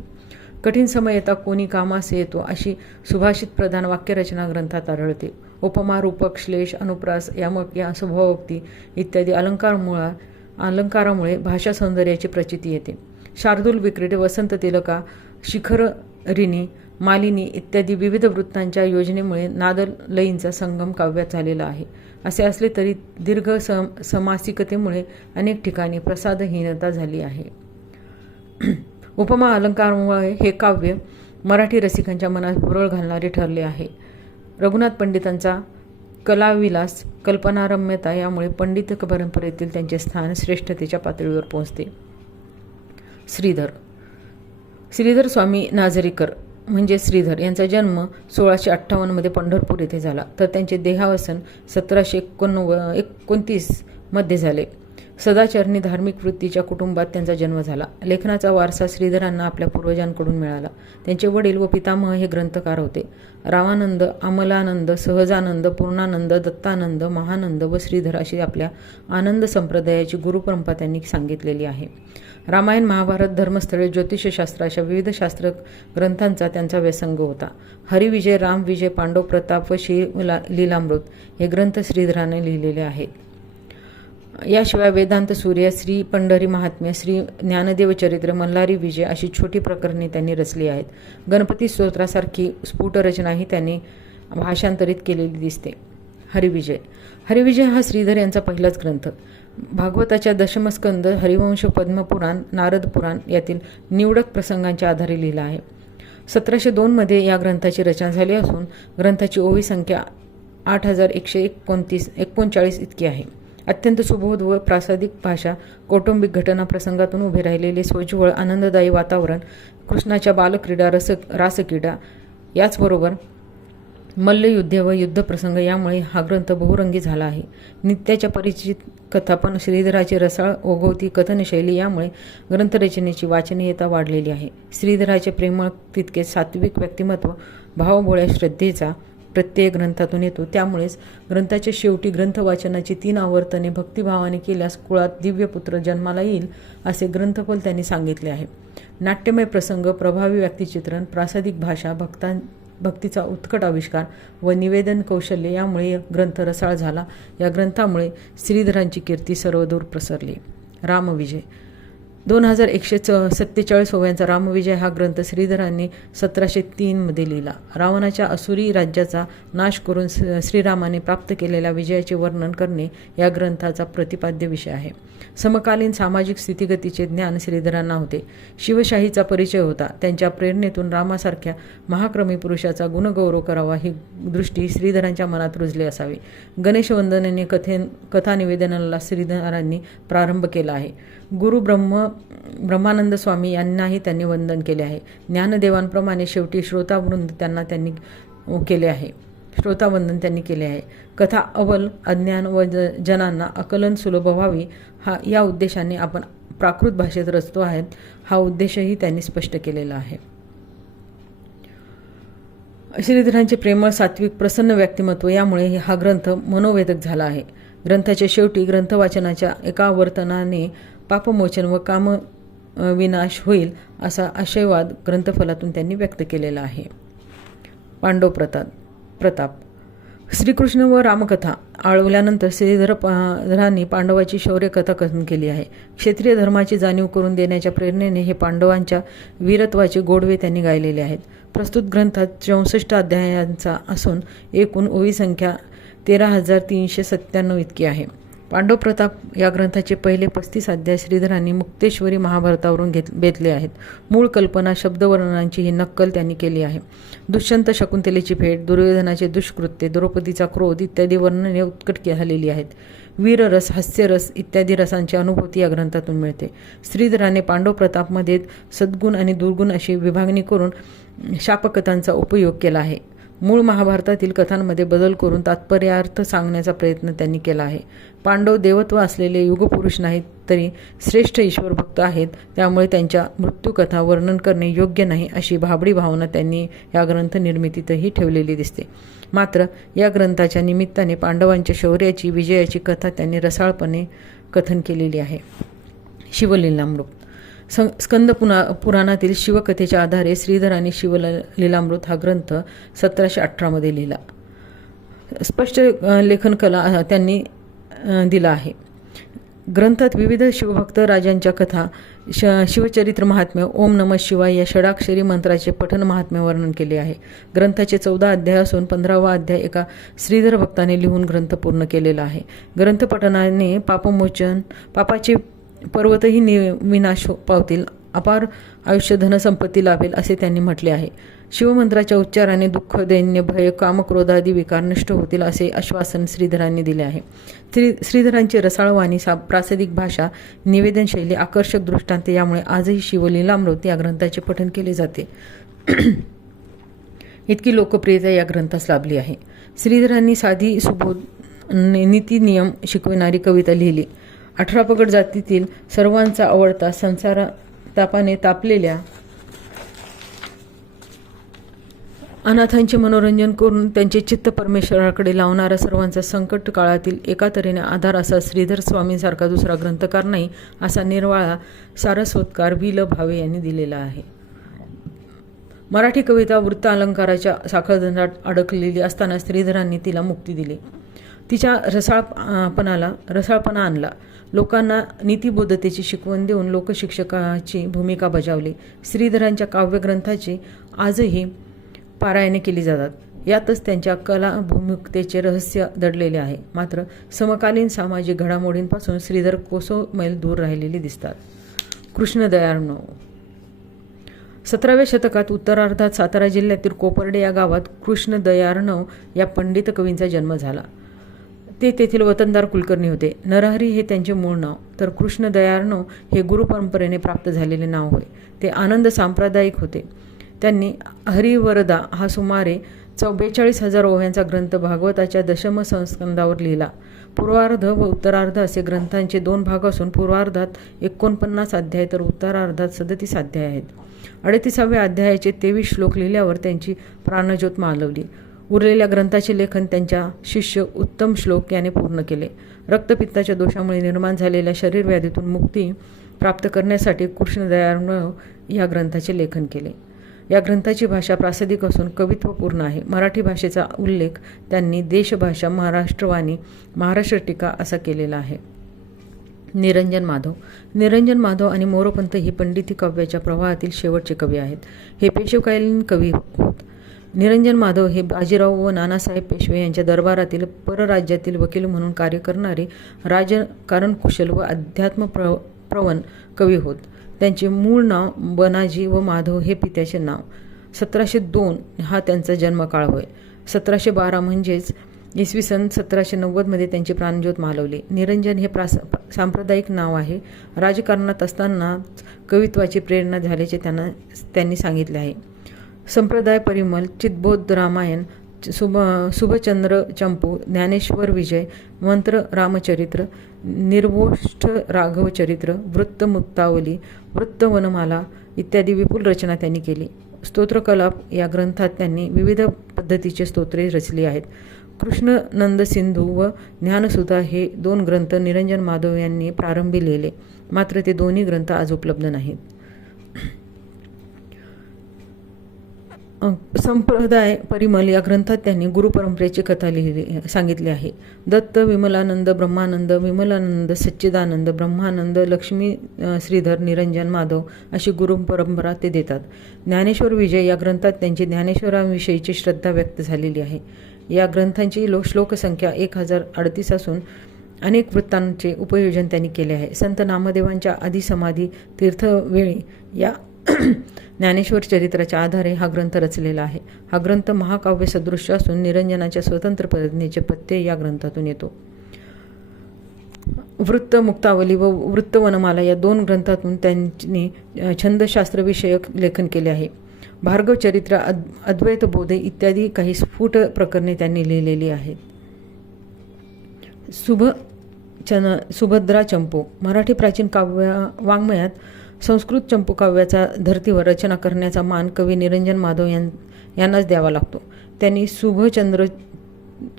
कठीण समय येता कोणी कामास येतो अशी सुभाषित प्रधान वाक्यरचना ग्रंथात आढळते. उपमा, रूपक, श्लेष, अनुप्रास, यामक, या स्वभावोक्ती इत्यादी अलंकारामुळे भाषा सौंदर्याची प्रचिती येते. शार्दूल, विक्रीट, वसंत तिलका, शिखरिणी, मालिनी इत्यादी विविध वृत्तांच्या योजनेमुळे नादलयींचा संगम काव्यात झालेला आहे. असे असले तरी दीर्घ समासिकतेमुळे अनेक ठिकाणी प्रसादहीनता झाली आहे. उपमा अलंकारामुळे हे काव्य मराठी रसिकांच्या मनात भुरळ घालणारे ठरले आहे. रघुनाथ पंडितांचा कलाविलास, कल्पनारम्यता यामुळे पंडित परंपरेतील त्यांचे स्थान श्रेष्ठतेच्या पातळीवर पोहोचते. श्रीधर स्वामी नाझरीकर म्हणजे श्रीधर यांचा जन्म 1658 मध्ये पंढरपूर येथे झाला, तर त्यांचे देहावसन 1729 मध्ये झाले. सदाचरणी धार्मिक वृत्तीच्या कुटुंबात त्यांचा जन्म झाला. लेखनाचा वारसा श्रीधरांना आपल्या पूर्वजांकडून मिळाला. त्यांचे वडील व पितामह हे ग्रंथकार होते. रामानंद, अमलानंद, सहजानंद, पूर्णानंद, दत्तानंद, महानंद व श्रीधर अशी आपल्या आनंद संप्रदायाची गुरुपरंपरा त्यांनी सांगितलेली आहे. रामायण, महाभारत, धर्मस्थळे, ज्योतिषशास्त्र अशा विविध शास्त्र ग्रंथांचा त्यांचा व्यसंग होता. हरिविजय, रामविजय, पांडव प्रताप व लीलामृत हे ग्रंथ श्रीधराने लिहिलेले आहेत. याशिवाय वेदांत सूर्य, श्री पंढरी महात्म्य, श्री ज्ञानदेव चरित्र, मल्हारी विजय अशी छोटी प्रकरणे त्यांनी रचली आहेत. गणपती स्तोत्रासारखी स्फुट रचनाही त्यांनी भाषांतरित केलेली दिसते. हरिविजय हा श्रीधर यांचा पहिलाच ग्रंथ. भागवताच्या दशमस्कंद, हरिवंश, पद्मपुराण, नारद पुराण यातील निवडक प्रसंगांच्या आधारे लिहिला आहे. 1702 मध्ये या ग्रंथाची रचना झाली असून ग्रंथाची ओवी संख्या 8139 इतकी आहे. अत्यंत सुबोध व प्रासादिक भाषा, कौटुंबिक घटना प्रसंगातून उभे राहिलेले सोज्वळ आनंददायी वातावरण, कृष्णाच्या बालक्रीडा, रासक्रीडा, याचबरोबर मल्लयुद्ध व युद्धप्रसंग यामुळे हा ग्रंथ बहुरंगी झाला आहे. नित्याच्या परिचित कथा पण श्रीधराची रसाळ ओघवती कथनशैली यामुळे ग्रंथरचनेची वाचनीयता वाढलेली आहे. श्रीधराचे प्रेमळ तितके सात्विक व्यक्तिमत्व, भावभोळ्या श्रद्धेचा प्रत्यय ग्रंथातून येतो. त्यामुळेच ग्रंथाच्या शेवटी ग्रंथवाचनाची 3 आवर्तने भक्तिभावाने केल्यास कुळात दिव्यपुत्र जन्माला येईल असे ग्रंथफल त्यांनी सांगितले आहे. नाट्यमय प्रसंग, प्रभावी व्यक्तिचित्रण, प्रासादिक भाषा, भक्तीचा उत्कट आविष्कार व निवेदन कौशल्य यामुळे ग्रंथ रसाळ झाला. या ग्रंथामुळे श्रीधरांची कीर्ती सर्वदूर प्रसरली. रामविजय 2147 ओव्यांचा रामविजय हा ग्रंथ श्रीधरांनी 1703 मध्ये लिहिला. रावणाच्या असुरी राज्याचा नाश करून श्रीरामाने प्राप्त केलेल्या विजयाचे वर्णन करणे या ग्रंथाचा प्रतिपाद्य विषय आहे. समकालीन सामाजिक स्थितिगतीचे ज्ञान श्रीधरांना होते. शिवशाहीचा परिचय होता. त्यांच्या प्रेरणेतून रामासारख्या महाक्रमी पुरुषाचा गुणगौरव करावा ही दृष्टी श्रीधरांच्या मनात रुजली असावी. गणेशवंदनेने कथा निवेदनाला श्रीधरांनी प्रारंभ केला आहे. गुरु ब्रह्मानंद स्वामी यांनाही त्यांनी वंदन केले आहे. ज्ञानदेवांप्रमाणे शेवटी श्रोतावृंद त्यांनी केले आहे. श्रोतावंदन त्यांनी केले आहे. कथा अवल, अज्ञान व जनांना आकलन सुलभ व्हावी या उद्देशाने आपण प्राकृत भाषेत रचतो आहेत. हा उद्देशही त्यांनी स्पष्ट केलेला आहे. श्रीधरांचे प्रेमळ, सात्विक, प्रसन्न व्यक्तिमत्व यामुळे हा ग्रंथ मनोवेधक झाला आहे. ग्रंथाच्या शेवटी ग्रंथवाचनाच्या एका आवर्तनाने पापमोचन व कामविनाश होईल असा आशयवाद ग्रंथफलातून त्यांनी व्यक्त केलेला आहे. पांडव प्रताप. श्रीकृष्ण व रामकथा आळवल्यानंतर श्रीधरांनी पांडवाची शौर्यकथा कथन केली आहे. क्षत्रिय धर्माची जाणीव करून देण्याच्या प्रेरणेने हे पांडवांच्या वीरत्वाचे गोडवे त्यांनी गायलेले आहेत. प्रस्तुत ग्रंथात 64 अध्यायांचा असून एकूण ओवी संख्या 13,397 इतकी आहे. पांडव प्रताप या ग्रंथाचे पहिले 35 अध्याय श्रीधरांनी मुक्तेश्वरी महाभारतावरून बेतले आहेत. मूळ कल्पना, शब्दवर्णनांची ही नक्कल त्यांनी केली आहे. दुष्यंत शकुंतलेची भेट, दुर्योधनाचे दुष्कृत्य, द्रौपदीचा क्रोध इत्यादी वर्णने उत्कट झालेली आहेत. वीररस, हास्यरस इत्यादी रसांची अनुभूती या ग्रंथातून मिळते. श्रीधराने पांडव प्रतापमध्ये सद्गुण आणि दुर्गुण अशी विभागणी करून शापकथांचा उपयोग केला आहे. मूळ महाभारतातील कथांमध्ये बदल करून तात्पर्यार्थ सांगण्याचा प्रयत्न त्यांनी केला आहे. पांडव देवत्व असलेले युगपुरुष नाहीत, तरी श्रेष्ठ ईश्वरभक्त आहेत. त्यामुळे त्यांच्या मृत्यूकथा वर्णन करणे योग्य नाही अशी भाबडी भावना त्यांनी या ग्रंथ निर्मितीतही ठेवलेली दिसते. मात्र या ग्रंथाच्या निमित्ताने पांडवांच्या शौर्याची, विजयाची कथा त्यांनी रसाळपणे कथन केलेली आहे. शिवलीलामृत. स्कंद पुराणातील शिवकथेच्या आधारे श्रीधरांनी शिवलीलामृत हा ग्रंथ 1718 लिहिला. स्पष्ट लेखन कला त्यांनी दिला आहे. ग्रंथात विविध शिवभक्त राजांच्या कथा, शिवचरित्र महात्म्य, ओम नमः शिवाय या षडाक्षरी मंत्राचे पठन महात्म्य वर्णन केले आहे. ग्रंथाचे 14 अध्याय असून 15वा अध्याय एका श्रीधर भक्ताने लिहून ग्रंथ पूर्ण केलेला आहे. ग्रंथपठनाने पापाचे पर्वतही विनाश पावतील, अपार आयुष्य धनसंपत्ती लाभेल असे त्यांनी म्हटले आहे. शिवमंत्राच्या उच्चाराने दुःख, दैन्य, भय, कामक्रोधादी विकार नष्ट होतील असे आश्वासन श्रीधरांनी दिले आहे. श्रीधरांची रसाळवाणी, प्रासादिक भाषा, निवेदनशैली, आकर्षक दृष्टांत यामुळे आजही शिवलीलामृत या ग्रंथाचे पठण केले जाते. इतकी लोकप्रियता या ग्रंथास लाभली आहे. श्रीधरांनी साधी, सुबोध, नीती नियम शिकविणारी कविता लिहिली. 18 पगड जातीतील सर्वांचा आवडता, संसार तापाने तापलेल्या अनाथांचे मनोरंजन करून त्यांचे चित्त परमेश्वराकडे लावणारा, सर्वांचा संकट काळातील एका तऱ्हेने आधार असा श्रीधर स्वामींसारखा दुसरा ग्रंथकार नाही असा निर्वाळा सारस्वतकार वि. ल. भावे यांनी दिलेला आहे. मराठी कविता वृत्त अलंकाराच्या साखळदंडात अडकलेली असताना श्रीधरांनी तिला मुक्ती दिली. तिच्या रसाळपणा आणला. लोकांना नीतिबोधतेची शिकवण देऊन लोकशिक्षकाची भूमिका बजावली. श्रीधरांच्या काव्यग्रंथाची आजही पारायणे केली जातात. यातच त्यांच्या कलाभूमिकतेचे रहस्य दडलेले आहे. मात्र समकालीन सामाजिक घडामोडींपासून श्रीधर कोसो मैल दूर राहिलेले दिसतात. कृष्णदयार्णव. 17व्या शतकात उत्तरार्धात सातारा जिल्ह्यातील कोपर्डे या गावात कृष्णदयार्णव या पंडित कवींचा जन्म झाला. ते तेथील वतनदार कुलकर्णी होते. नरहरी हे त्यांचे मूळ नाव, तर कृष्णदयार्णव हे गुरुपरंपरेने प्राप्त झालेले नाव होय. ते आनंद सांप्रदायिक होते. त्यांनी हरिवरदा हा सुमारे 42,000 ओव्यांचा ग्रंथ भागवताच्या दशम संस्कंदावर लिहिला. पूर्वार्ध व उत्तरार्ध असे ग्रंथांचे 2 भाग असून पूर्वार्धात 49 अध्याय तर उत्तरार्धात 37 अध्याय आहेत. 38व्या अध्यायाचे 23 श्लोक लिहिल्यावर त्यांची प्राणज्योत मालवली. उरलेल्या ग्रंथाचे लेखन त्यांच्या शिष्य उत्तम श्लोक याने पूर्ण केले. रक्तपित्ताच्या दोषामुळे निर्माण झालेल्या शरीरव्याधीतून मुक्ती प्राप्त करण्यासाठी कृष्णदयार्णव या ग्रंथाचे लेखन केले. या ग्रंथाची भाषा प्रासादिक असून कवित्वपूर्ण आहे. मराठी भाषेचा उल्लेख त्यांनी देशभाषा, महाराष्ट्रवाणी, महाराष्ट्र टीका असा केलेला आहे. निरंजन माधव आणि मोरोपंत ही पंडिती काव्याच्या प्रवाहातील शेवटचे कवी आहेत. हे पेशवेकालीन कवी होत. निरंजन माधव हे बाजीराव व नानासाहेब पेशवे यांच्या दरबारातील परराज्यातील वकील म्हणून कार्य करणारे राजकारण कुशल व अध्यात्म प्रवण कवी होत. त्यांचे मूळ नाव बनाजी व माधव हे पित्याचे नाव. 1702 हा त्यांचा जन्मकाळ होय. 1712 म्हणजेच इसवी सन 1790 त्यांची प्राणज्योत मालवली. निरंजन हे सांप्रदायिक नाव आहे. राजकारणात असतानाच कवित्वाची प्रेरणा झाल्याचे त्यांनी सांगितले आहे. संप्रदाय परिमल, चितबोध रामायण, शुभचंद्र चंपू, ज्ञानेश्वर विजय, मंत्र रामचरित्र, निर्वोष्ठ राघवचरित्र, वृत्त मुक्तावली, वृत्त वनमाला इत्यादी विपुल रचना त्यांनी केली. स्तोत्रकलाप या ग्रंथात त्यांनी विविध पद्धतीचे स्तोत्रे रचली आहेत. कृष्णनंद सिंधू व ज्ञानसुधा हे 2 ग्रंथ निरंजन माधव यांनी प्रारंभी लिहिले, मात्र ते दोन्ही ग्रंथ आज उपलब्ध नाहीत. संप्रदाय परिमल या ग्रंथात त्यांनी गुरुपरंपरेची कथा सांगितली आहे. दत्त, विमलानंद, ब्रह्मानंद, विमलानंद, सच्चिदानंद, ब्रह्मानंद, लक्ष्मी, श्रीधर, निरंजन, माधव अशी गुरुपरंपरा ते देतात. ज्ञानेश्वर विजय या ग्रंथात त्यांची ज्ञानेश्वरांविषयीची श्रद्धा व्यक्त झालेली आहे. या ग्रंथांची श्लोकसंख्या 1038 असून अनेक वृत्तांचे उपयोजन त्यांनी केले आहे. संत नामदेवांच्या आदिसमाधी तीर्थवेळी या ज्ञानेश्वर चरित्राच्या आधारे हा ग्रंथ रचलेला आहे. हा ग्रंथ महाकाव्य सदृश असून निरंजनाच्या स्वतंत्र प्रज्ञेचे पत्ते या ग्रंथातून येतो. वृत्त मुक्तावली व वृत्तवनमाला या 2 ग्रंथातून त्यांनी छंदशास्त्रविषयक लेखन केले आहे. भार्गव चरित्र, अद्वैत बोधे इत्यादी काही स्फुट प्रकरणे त्यांनी लिहिलेली आहेत. सुभद्रा चंपू. मराठी प्राचीन वाङ्मयात संस्कृत चंपू काव्याचा धर्तीवर रचना करण्याचा मान कवी निरंजन माधव यांनाच द्यावा लागतो. त्यांनी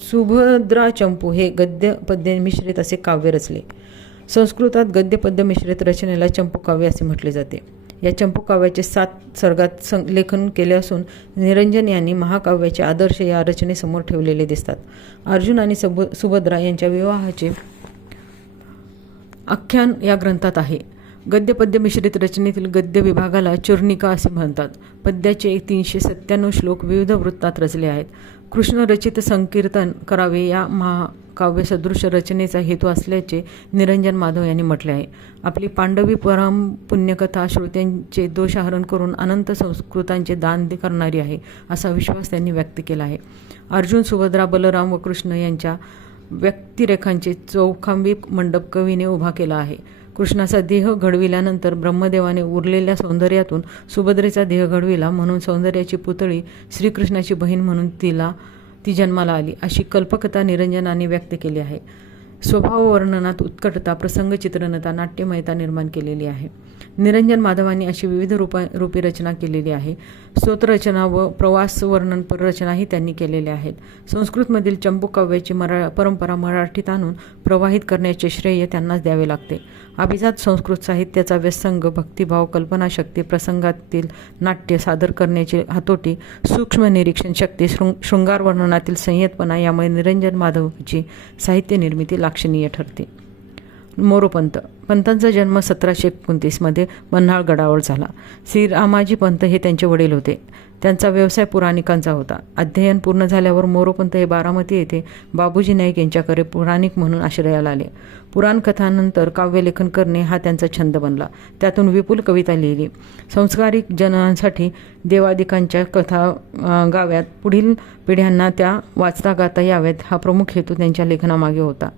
सुभद्रा चंपू हे गद्य पद्य मिश्रित असे काव्य रचले. संस्कृतात गद्य पद्य मिश्रित रचनेला चंपू काव्य असे म्हटले जाते. या चंपू काव्याचे 7 सर्गात लेखन केले असून निरंजन यांनी महाकाव्याचे आदर्श या रचनेसमोर ठेवलेले दिसतात. अर्जुन आणि सुभद्रा यांच्या विवाहाचे आख्यान या ग्रंथात आहे. गद्य पद्य मिश्रित रचनेतील गद्य विभागाला चूर्णिका असे म्हणतात. पद्याचे 397 श्लोक विविध वृत्तात रचले आहेत. कृष्ण रचित संकीर्तन करावे या महाकाव्य सदृश रचनेचा हेतू असल्याचे निरंजन माधव यांनी म्हटले आहे. आपली पांडवी परम पुण्यकथा श्रोत्यांचे दोषहरण करून अनंत संस्कृतांचे दान करणारी आहे असा विश्वास त्यांनी व्यक्त केला आहे. अर्जुन, सुभद्रा, बलराम व कृष्ण यांच्या व्यक्तिरेखांचे चौखांबी मंडप कवीने उभा केला आहे. कृष्णाचा देह घडविल्यानंतर ब्रह्मदेवाने उरलेल्या सौंदर्यातून सुभद्रेचा देह घडविला, म्हणून सौंदर्याची पुतळी श्रीकृष्णाची बहीण म्हणून ती जन्माला आली अशी कल्पकथा निरंजनाने व्यक्त केली आहे. स्वभाव वर्णनात उत्कटता, प्रसंग चित्रणता, नाट्यमयता निर्माण केलेली आहे. निरंजन माधवांनी अशी विविध रूपी रचना केलेली आहे. स्तोत्ररचना व प्रवास वर्णनपर रचनाही त्यांनी केलेल्या आहेत. संस्कृतमधील चंपू काव्याची परंपरा मराठीत आणून प्रवाहित करण्याचे श्रेय त्यांनाच द्यावे लागते. अभिजात संस्कृत साहित्याचा व्यसंग, भक्तिभाव, कल्पनाशक्ती, प्रसंगातील नाट्य सादर करण्याची हातोटी, सूक्ष्म निरीक्षण शक्ती, शृंगार वर्णनातील संयतपणा यामुळे निरंजन माधवची साहित्य निर्मिती लाक्षणीय ठरते. मोरोपंत. पंतांचा जन्म 1729 बन्हाळ गडावर झाला. श्रीरामाजी पंत हे त्यांचे वडील होते. त्यांचा व्यवसाय पुराणिकांचा होता. अध्ययन पूर्ण झाल्यावर मोरोपंत हे बारामती येथे बाबूजी नाईक यांच्याकडे पुराणिक म्हणून आश्रयाला आले. पुराणकथानंतर काव्यलेखन करणे हा त्यांचा छंद बनला. त्यातून विपुल कविता लिहिली. संस्कारिक जनांसाठी देवादिकांच्या कथा गाव्यात, पुढील पिढ्यांना त्या वाचता गाता याव्यात हा प्रमुख हेतू त्यांच्या लेखनामागे होता.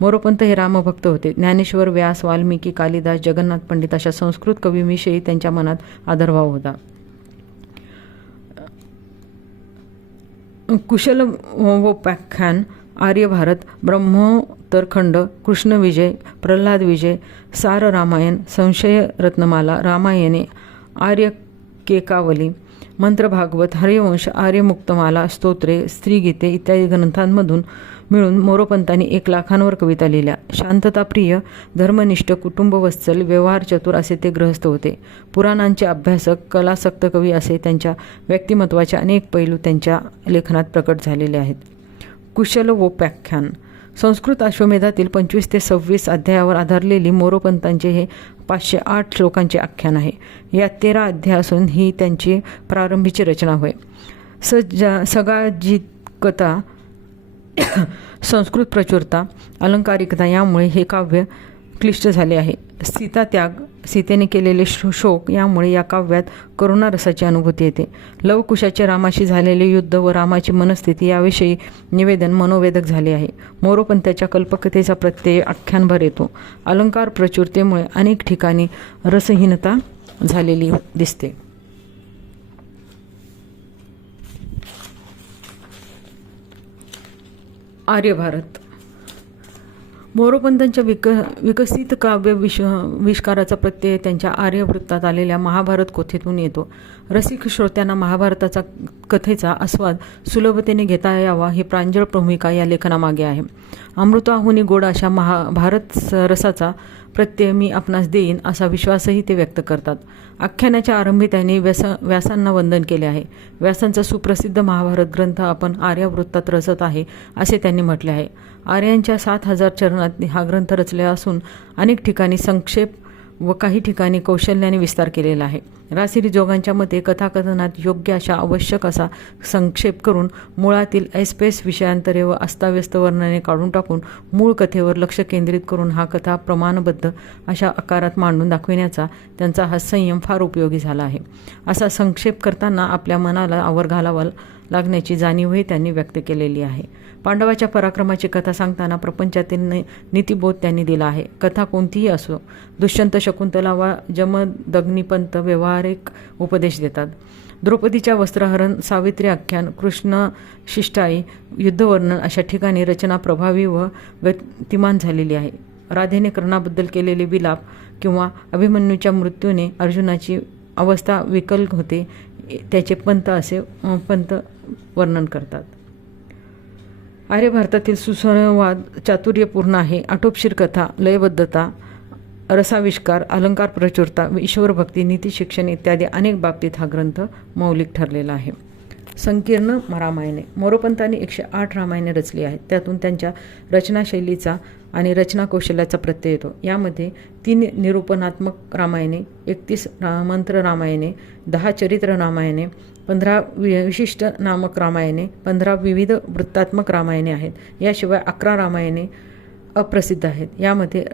मोरोपंत हे रामभक्त होते. ज्ञानेश्वर, व्यास, वाल्मिकी, कालिदास, जगन्नाथ पंडित अशा संस्कृत कवींविषयी त्यांच्या मनात आदरभाव होता. कुशलवोपाख्यान, आर्यभारत, ब्रह्मोत्तरखंड, कृष्णविजय, प्रल्हाद विजय, सार रामायण, संशय रत्नमाला, रामायणे, आर्यकेकावली, मंत्रभागवत, हरिवंश, आर्यमुक्तमाला, स्तोत्रे, स्त्रीगीते इत्यादी ग्रंथांमधून मिळून मोरोपंतांनी 1 लाखांवर कविता लिहिल्या. शांतताप्रिय, धर्मनिष्ठ, कुटुंबवत्सल, व्यवहारचतुर असे ते गृहस्थ होते. पुराणांचे अभ्यासक, कलासक्त कवी असे त्यांच्या व्यक्तिमत्वाचे अनेक पैलू त्यांच्या लेखनात प्रकट झालेले आहेत. कुशलवोपाख्यान. संस्कृत अश्वमेधातील 25 ते 26 अध्यायावर आधारलेली मोरोपंतांचे हे 508 श्लोकांचे आख्यान आहे. यात 13 अध्याय असून ही त्यांची प्रारंभीची रचना होय. सगाजिकता, संस्कृत प्रचुरता, अलंकारिकता यामुळे हे काव्य क्लिष्ट झाले आहे. सीतात्याग, सीतेने केलेले शोक यामुळे या काव्यात करुणारसाची अनुभूती येते. लवकुशाचे रामाशी झालेले युद्ध व रामाची मनस्थिती याविषयी निवेदन मनोवेदक झाले आहे. मोरोपंतांच्या कल्पकथेचा प्रत्यय आख्यानभर येतो. अलंकार प्रचुरतेमुळे अनेक ठिकाणी रसहीनता झालेली दिसते. आर्यभारत. मोरोपंतांच्या विकसित काव्य विष्काराचा प्रत्यय त्यांच्या आर्यवृत्तात आलेल्या महाभारत कथेतून येतो. रसिक श्रोत्यांना महाभारताचा कथेचा आस्वाद सुलभतेने घेता यावा ही प्रांजळ भूमिका या लेखनामागे आहे. अमृताहुनी गोड अशा भारत रसाचा प्रत्यय मी आपणास देईन असा विश्वासही ते व्यक्त करतात. आख्यानाच्या आरंभी त्यांनी व्यासांना वंदन केले आहे. व्यासांचा सुप्रसिद्ध महाभारत ग्रंथ आपण आर्यावृत्तात रचत आहे असे त्यांनी म्हटले आहे. आर्यांच्या 7000 चरणात हा ग्रंथ रचला असून अनेक ठिकाणी संक्षेप व काही ठिकाणी कौशल्याने विस्तार केलेला आहे. रासिरी जोगांच्या मते कथाकथनात योग्य अशा आवश्यक असा संक्षेप करून मुळातील ऐसपैस विषयांतरे व अस्ताव्यस्त वर्णने काढून टाकून मूळ कथेवर लक्ष केंद्रित करून हा कथा प्रमाणबद्ध अशा आकारात मांडून दाखविण्याचा त्यांचा हा संयम फार उपयोगी झाला आहे. असा संक्षेप करताना आपल्या मनाला आवर घालावा लागण्याची जाणीवही त्यांनी व्यक्त केलेली आहे. पांडवाच्या पराक्रमाची कथा सांगताना प्रपंचातील नीतिबोध त्यांनी दिला आहे. कथा कोणतीही असो, दुष्यंत, शकुंतला वा जमदग्निपंत व्यवहारिक उपदेश देतात. द्रौपदीच्या वस्त्रहरण, सावित्री आख्यान, कृष्ण शिष्टाई, युद्धवर्णन अशा ठिकाणी रचना प्रभावी व गतिमान झालेली आहे. राधेने कर्णाबद्दल केलेले विलाप किंवा अभिमन्यूच्या मृत्यूने अर्जुनाची अवस्था विकल होते त्याचे पंत वर्णन करतात. आर्य भारतातील सुसंवाद चातुर्यपूर्ण आहे. आटोपशीर कथा, लयबद्धता, रसाविष्कार, अलंकार प्रचुरता, ईश्वरभक्ती, नीतिशिक्षण इत्यादी अनेक बाबतीत हा ग्रंथ मौलिक ठरलेला आहे. संकीर्ण रामायणे. मोरोपंतांनी 108 रामायणे रचली आहेत. त्यातून त्यांच्या रचनाशैलीचा आणि रचना कौशल्याचा प्रत्यय येतो. यामध्ये 3 निरूपणात्मक रामायणे, 31 मंत्र रामायणे, 10 चरित्र रामायणे, 15 विशिष्ट नामक रामायणे, 15 विविध वृत्तात्मक रामायणे आहेत. याशिवाय 11 रामायणे अप्रसिद्ध आहेत. यामध्ये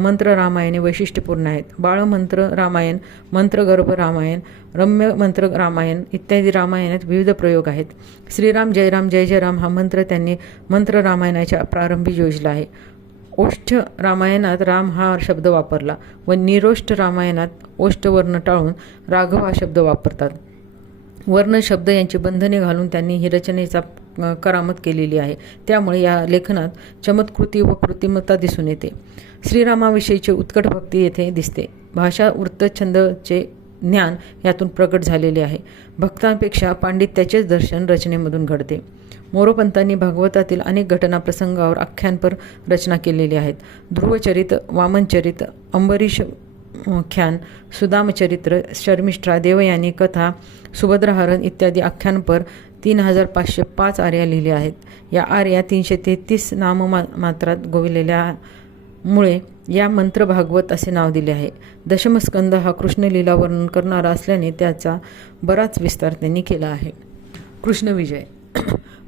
मंत्र रामायणे वैशिष्ट्यपूर्ण आहेत. बाळमंत्र रामायण, मंत्रगर्भ रामायण, रम्य मंत्र रामायण इत्यादी रामायणात विविध प्रयोग आहेत. श्रीराम जय राम जय जय राम हा मंत्र त्यांनी मंत्र रामायणाच्या प्रारंभी योजला आहे. ओष्ठ रामायणात राम हा शब्द वापरला व निरोष्ट रामायणात ओष्ठवर्ण टाळून राघव हा शब्द वापरतात. वर्ण शब्द यांची बंधने घालून त्यांनी ही रचनेचा करामत केलेली आहे. त्यामुळे या लेखनात चमत्कृती व कृत्रिमता दिसून येते. श्रीरामाविषयीची उत्कट भक्ती येथे दिसते. भाषा वृत्तछंदचे ज्ञान यातून प्रगट झालेले आहे. भक्तांपेक्षा पांडित्याचेच दर्शन रचनेमधून घडते. मोरोपंतांनी भागवतातील अनेक घटना प्रसंगावर आख्यानपर रचना केलेली आहेत. ध्रुवचरित, वामनचरित, अंबरीश ख्यान, सुदामचरित्र, शर्मिष्ठा, देवयानी कथा, सुभद्राहरण इत्यादी आख्यानपर 3505 आर्या लिहिल्या आहेत. या आर्या 333 नाममात्रात गोविलेल्यामुळे या मंत्र भागवत असे नाव दिले आहे. दशमस्कंद हा कृष्णलीला वर्णन करणारा असल्याने त्याचा बराच विस्तार त्यांनी केला आहे. कृष्णविजय.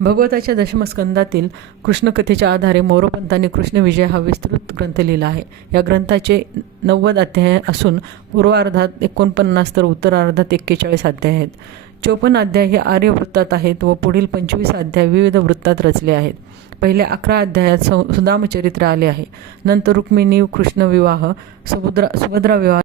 भगवताच्या दशमस्कंदातील कृष्णकथेच्या आधारे मोरोपंतांनी कृष्णविजय हा विस्तृत ग्रंथ लिहिला आहे. या ग्रंथाचे 90 अध्याय असून पूर्वार्धात 49 तर उत्तरार्धात 41 अध्याय आहेत. 54 अध्याय हे आर्यवृत्तात आहेत व पुढील 25 अध्याय विविध वृत्तात रचले आहेत. पहिल्या 11 अध्यायात सुदामचरित्र आले आहे. नंतर रुक्मिणी कृष्ण विवाह, सुभद्रा विवाह